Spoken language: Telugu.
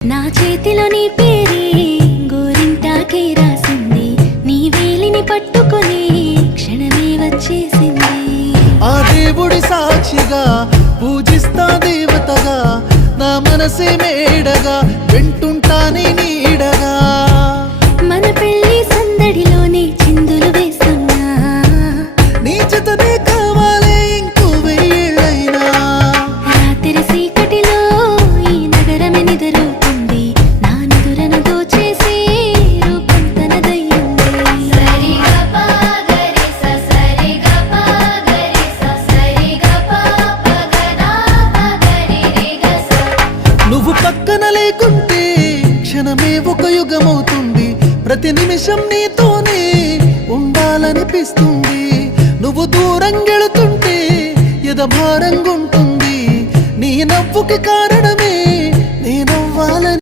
నా చేతిలో నీ పేరే గోరింటాకే రాసింది, నీ వేలిని పట్టుకొని క్షణమే వచ్చేసింది. ఆ దేవుడి సాక్షిగా పూజిస్తా దేవతగా, నా మనసే మేడగా వింటుంటానే నీడగా. మన పెళ్లి సందడిలోనే చిందులు వేస్తున్నా, నీ జతనే కావాలే ఇంకో వెయ్యేళ్ళైనా. రాత్రి చీకటిలో ఈ నగరమే నిద్రపోతుంది, నా నిదురను దోచేసి రూపం తనదయ్యింది. నువ్వు పక్కన లేకుంటే క్షణమే ఒక యుగమవుతుంది, ప్రతి నిమిషం నీతోనే ఉండాలనిపిస్తుంది. నువ్వు దూరం గెళుతుంటే ఎద భారంగుంటుంది, నీ నవ్వుకి కారణం